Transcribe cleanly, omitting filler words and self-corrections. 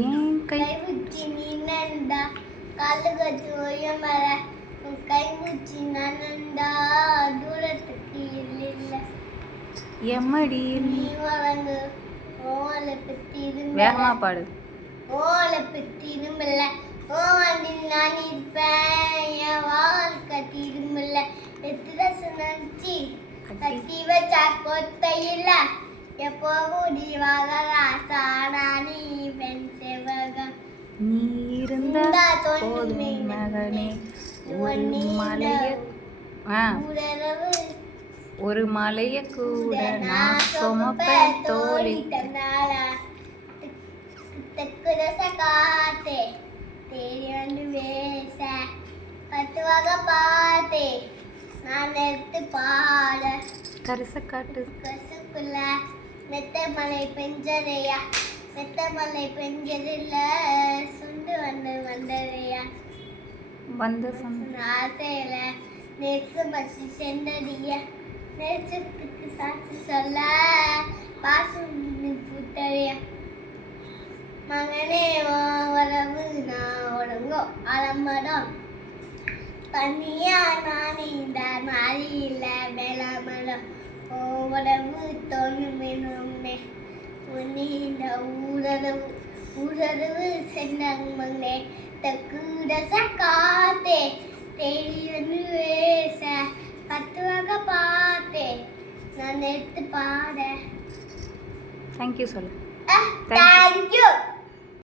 ஏன் கைகுச்சி நீ நந்தா காலு கட்டு ஒய்யமர கைகுச்சி நந்தா தூரத்துக்கு இல்ல எம்மடி நீ வளர்ந்து ஓலை பத்தி வேகமா பாடு. ஓலை பத்தி இரும்பல ஓவண்டில் நான் இருப்பேன் என் வாழ்க்கை திரும்பல எத்திரசு நினச்சி கட்டி வச்சா கொத்தையில எப்போ முடிவாக ராசாடானி பெண் செவகம் நீ இருந்தா போதும் மகனே. ஒரு மலைய கூட நான் சுமப்பேன் தோழி. காத்தே தேடி வந்து வேச கத்துவாக பார்த்தே நான் எடுத்து பாட கரிசக்காட்டு கசுக்குள்ள மெத்த மலை பெஞ்சதையா மெத்த மலை பெஞ்சதில்ல சுண்டு வந்ததையா வந்த ஆசையில நெச்சு பசி சென்றடியா நெச்சத்துக்கு சாட்சி சொல்ல பாசம் புத்தறியா மகனே வரவு நான் உடங்கோ அலம்படம் பண்ணியா நான் இந்த மாறியில வேளாமடம் உடம்பு தோணுமே உன்னி இந்த ஊரவு சென்னே தக்குடச காத்தே தேடி வந்து வேச கத்துவாக பார்த்தே நான் எடுத்து பாட. தேங்க்யூ சொல்லு. தேங்க்யூ.